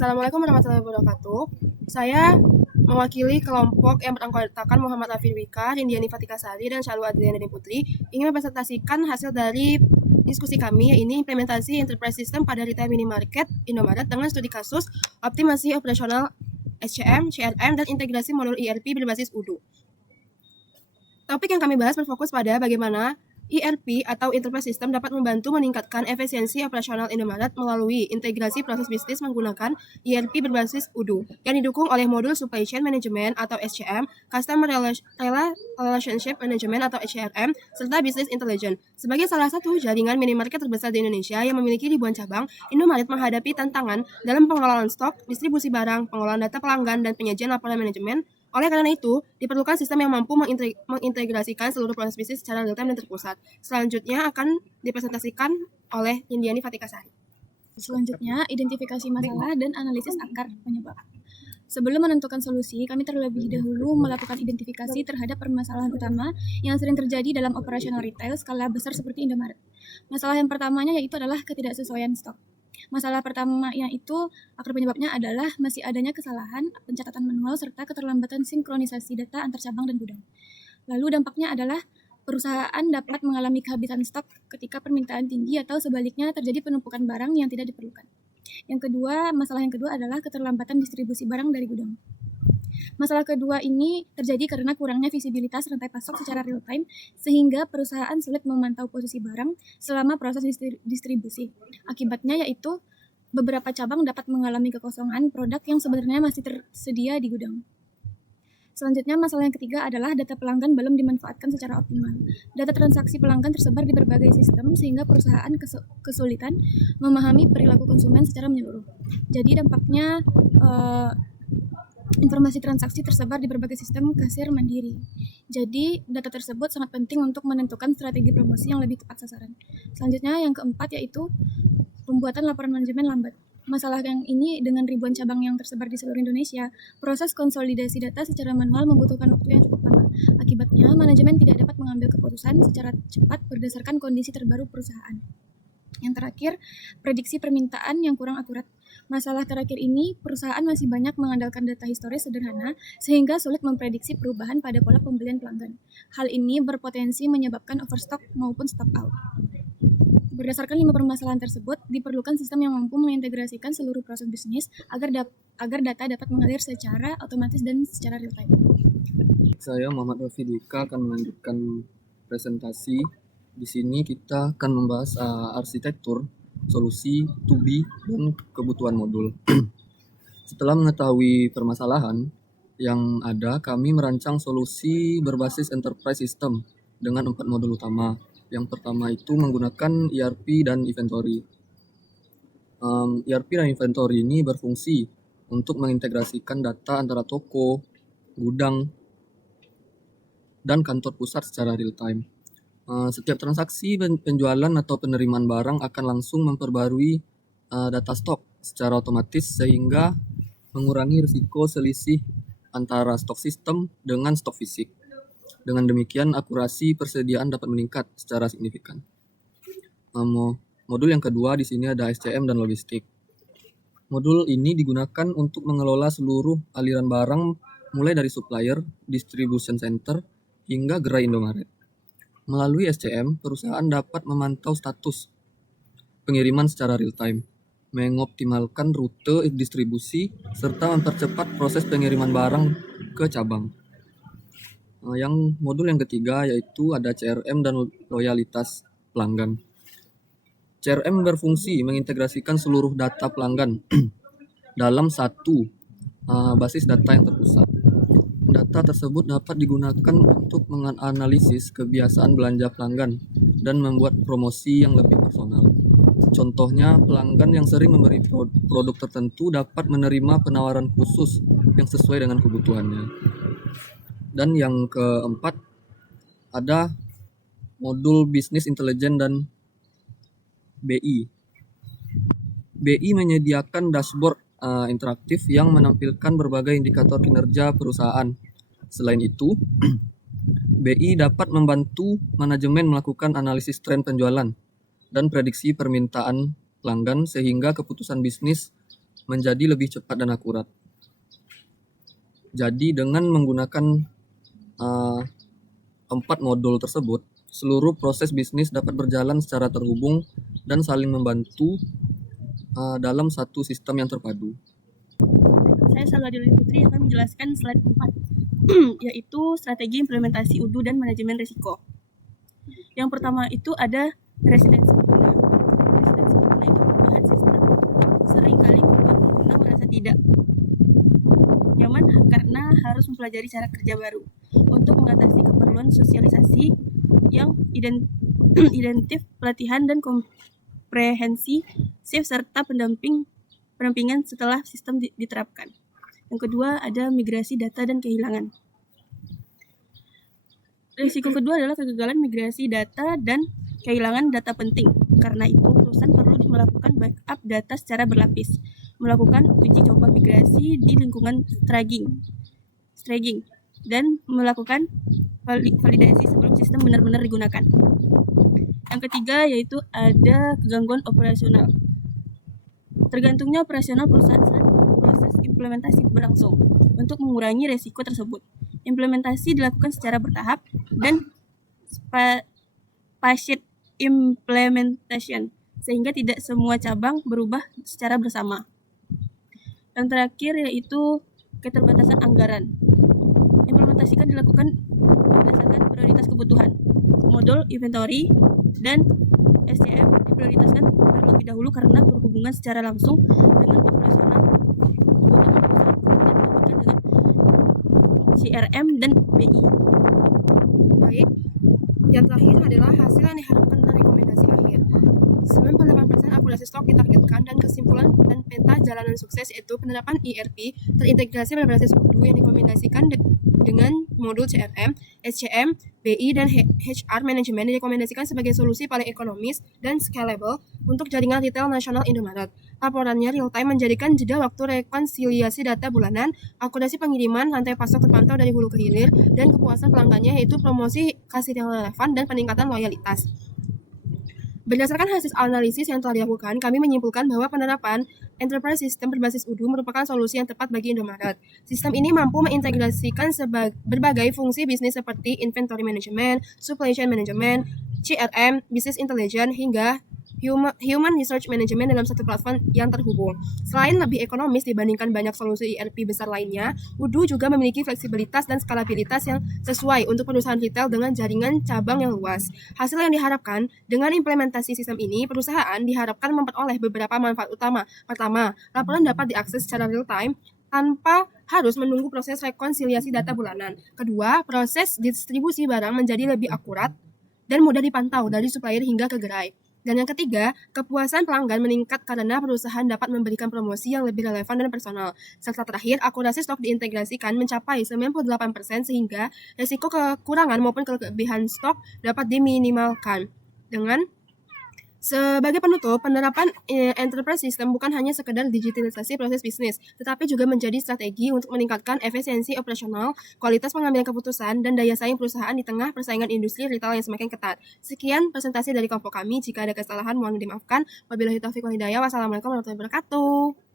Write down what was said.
Assalamualaikum warahmatullahi wabarakatuh. Saya mewakili kelompok yang beranggotakan Muhammad Afir Wika, Rindiani Fatikasari, dan Syalu Adriana Putri ingin mempresentasikan hasil dari diskusi kami, yaitu implementasi enterprise system pada retail minimarket Indomaret dengan studi kasus optimasi operasional SCM, CRM, dan integrasi modul ERP berbasis Odoo. Topik yang kami bahas berfokus pada bagaimana ERP atau Enterprise System dapat membantu meningkatkan efisiensi operasional Indomaret melalui integrasi proses bisnis menggunakan ERP berbasis Odoo yang didukung oleh modul Supply Chain Management atau SCM, Customer Relationship Management atau CRM, serta Business Intelligence. Sebagai salah satu jaringan minimarket terbesar di Indonesia yang memiliki ribuan cabang, Indomaret menghadapi tantangan dalam pengelolaan stok, distribusi barang, pengelolaan data pelanggan, dan penyajian laporan manajemen. Oleh karena itu, diperlukan sistem yang mampu mengintegrasikan seluruh proses bisnis secara real-time dan terpusat. Selanjutnya akan dipresentasikan oleh Indiani Fatikasari. Selanjutnya, identifikasi masalah dan analisis akar penyebab. Sebelum menentukan solusi, kami terlebih dahulu melakukan identifikasi terhadap permasalahan utama yang sering terjadi dalam operasional retail skala besar seperti Indomaret. Masalah yang pertamanya yaitu adalah ketidaksesuaian stok. Masalah pertama yaitu akar penyebabnya adalah masih adanya kesalahan pencatatan manual serta keterlambatan sinkronisasi data antar cabang dan gudang. Lalu dampaknya adalah perusahaan dapat mengalami kehabisan stok ketika permintaan tinggi atau sebaliknya terjadi penumpukan barang yang tidak diperlukan. Masalah yang kedua adalah keterlambatan distribusi barang dari gudang. Masalah kedua ini terjadi karena kurangnya visibilitas rantai pasok secara real time sehingga perusahaan sulit memantau posisi barang selama proses distribusi. Akibatnya yaitu beberapa cabang dapat mengalami kekosongan produk yang sebenarnya masih tersedia di gudang. Selanjutnya, masalah yang ketiga adalah data pelanggan belum dimanfaatkan secara optimal. Data transaksi pelanggan tersebar di berbagai sistem sehingga perusahaan kesulitan memahami perilaku konsumen secara menyeluruh. Jadi dampaknya informasi transaksi tersebar di berbagai sistem kasir mandiri. Jadi, data tersebut sangat penting untuk menentukan strategi promosi yang lebih tepat sasaran. Selanjutnya, yang keempat yaitu pembuatan laporan manajemen lambat. Masalah yang ini dengan ribuan cabang yang tersebar di seluruh Indonesia, proses konsolidasi data secara manual membutuhkan waktu yang cukup lama. Akibatnya, manajemen tidak dapat mengambil keputusan secara cepat berdasarkan kondisi terbaru perusahaan. Yang terakhir, prediksi permintaan yang kurang akurat. Masalah terakhir ini, perusahaan masih banyak mengandalkan data historis sederhana sehingga sulit memprediksi perubahan pada pola pembelian pelanggan. Hal ini berpotensi menyebabkan overstock maupun stock out. Berdasarkan 5 permasalahan tersebut, diperlukan sistem yang mampu mengintegrasikan seluruh proses bisnis agar data dapat mengalir secara otomatis dan secara real time. Saya Muhammad Afir Wika akan melanjutkan presentasi. Di sini kita akan membahas arsitektur, solusi, to-be, dan kebutuhan modul. Setelah mengetahui permasalahan yang ada, kami merancang solusi berbasis enterprise system dengan 4 modul utama. Yang pertama itu menggunakan ERP dan inventory. ERP dan inventory ini berfungsi untuk mengintegrasikan data antara toko, gudang, dan kantor pusat secara real time. Setiap transaksi penjualan atau penerimaan barang akan langsung memperbarui data stok secara otomatis sehingga mengurangi risiko selisih antara stok sistem dengan stok fisik. Dengan demikian, akurasi persediaan dapat meningkat secara signifikan. Modul yang kedua di sini ada SCM dan logistik. Modul ini digunakan untuk mengelola seluruh aliran barang mulai dari supplier, distribution center, hingga gerai Indomaret. Melalui SCM, perusahaan dapat memantau status pengiriman secara real time, mengoptimalkan rute distribusi, serta mempercepat proses pengiriman barang ke cabang. Yang modul yang ketiga yaitu ada CRM dan loyalitas pelanggan. CRM berfungsi mengintegrasikan seluruh data pelanggan dalam satu basis data yang terpusat. Data tersebut dapat digunakan untuk menganalisis kebiasaan belanja pelanggan dan membuat promosi yang lebih personal. Contohnya, pelanggan yang sering memberi produk tertentu dapat menerima penawaran khusus yang sesuai dengan kebutuhannya. Dan yang keempat, ada modul Business Intelligence dan BI. BI menyediakan dashboard interaktif yang menampilkan berbagai indikator kinerja perusahaan. Selain itu, BI dapat membantu manajemen melakukan analisis tren penjualan dan prediksi permintaan pelanggan sehingga keputusan bisnis menjadi lebih cepat dan akurat. Jadi dengan menggunakan 4 modul tersebut, seluruh proses bisnis dapat berjalan secara terhubung dan saling membantu dalam satu sistem yang terpadu. Saya Salwa Dilani Putri akan menjelaskan slide 4, yaitu strategi implementasi UDU dan manajemen risiko. Yang pertama itu ada residensi pengguna. Residensi pengguna itu perubahan sistem. Seringkali membuat pengguna merasa tidak nyaman karena harus mempelajari cara kerja baru. Untuk mengatasi keperluan sosialisasi yang identif, pelatihan dan komprehensif serta pendampingan setelah sistem diterapkan. Yang kedua ada migrasi data dan kehilangan. Risiko kedua adalah kegagalan migrasi data dan kehilangan data penting. Karena itu, perusahaan perlu melakukan backup data secara berlapis, melakukan uji coba migrasi di lingkungan staging, dan melakukan validasi sebelum sistem benar-benar digunakan. Yang ketiga yaitu ada kegangguan operasional. Tergantungnya operasional perusahaan saat proses implementasi berlangsung. Untuk mengurangi resiko tersebut, implementasi dilakukan secara bertahap dan spaced implementation, sehingga tidak semua cabang berubah secara bersama. Yang terakhir yaitu keterbatasan anggaran. Implementasikan dilakukan berdasarkan prioritas kebutuhan. Modul inventory dan SCM diprioritaskan terlebih dahulu karena berhubungan secara langsung dengan operasional utama perusahaan, kemudian dilanjutkan dengan CRM dan BI. Baik, yang terakhir adalah hasil yang diharapkan dan rekomendasi akhir. 98% akurasi stok ditargetkan dan kesimpulan dan peta jalanan sukses yaitu penerapan ERP terintegrasi berbasis UDU yang direkomendasikan dengan modul CRM, SCM, BI, dan HR Management direkomendasikan sebagai solusi paling ekonomis dan scalable untuk jaringan retail nasional Indomaret. Laporannya real-time menjadikan jeda waktu rekonsiliasi data bulanan, akurasi pengiriman, rantai pasok terpantau dari hulu ke hilir, dan kepuasan pelanggannya yaitu promosi kasir yang relevan dan peningkatan loyalitas. Berdasarkan hasil analisis yang telah dilakukan, kami menyimpulkan bahwa penerapan Enterprise System berbasis UDU merupakan solusi yang tepat bagi Indomaret. Sistem ini mampu mengintegrasikan berbagai fungsi bisnis seperti Inventory Management, Supply Chain Management, CRM, Business Intelligence, hingga Human Research Management dalam satu platform yang terhubung. Selain lebih ekonomis dibandingkan banyak solusi ERP besar lainnya, UDU juga memiliki fleksibilitas dan skalabilitas yang sesuai untuk perusahaan retail dengan jaringan cabang yang luas. Hasil yang diharapkan dengan implementasi sistem ini, perusahaan diharapkan memperoleh beberapa manfaat utama. Pertama, laporan dapat diakses secara real-time tanpa harus menunggu proses rekonsiliasi data bulanan. Kedua, proses distribusi barang menjadi lebih akurat dan mudah dipantau dari supplier hingga ke gerai. Dan yang ketiga, kepuasan pelanggan meningkat karena perusahaan dapat memberikan promosi yang lebih relevan dan personal. Serta terakhir, akurasi stok diintegrasikan mencapai 98% sehingga risiko kekurangan maupun kelebihan stok dapat diminimalkan. Sebagai penutup, penerapan Enterprise System bukan hanya sekedar digitalisasi proses bisnis, tetapi juga menjadi strategi untuk meningkatkan efisiensi operasional, kualitas pengambilan keputusan, dan daya saing perusahaan di tengah persaingan industri retail yang semakin ketat. Sekian presentasi dari kelompok kami. Jika ada kesalahan, mohon dimaafkan. Wabillahi taufiq wal hidayah. Wassalamualaikum warahmatullahi wabarakatuh.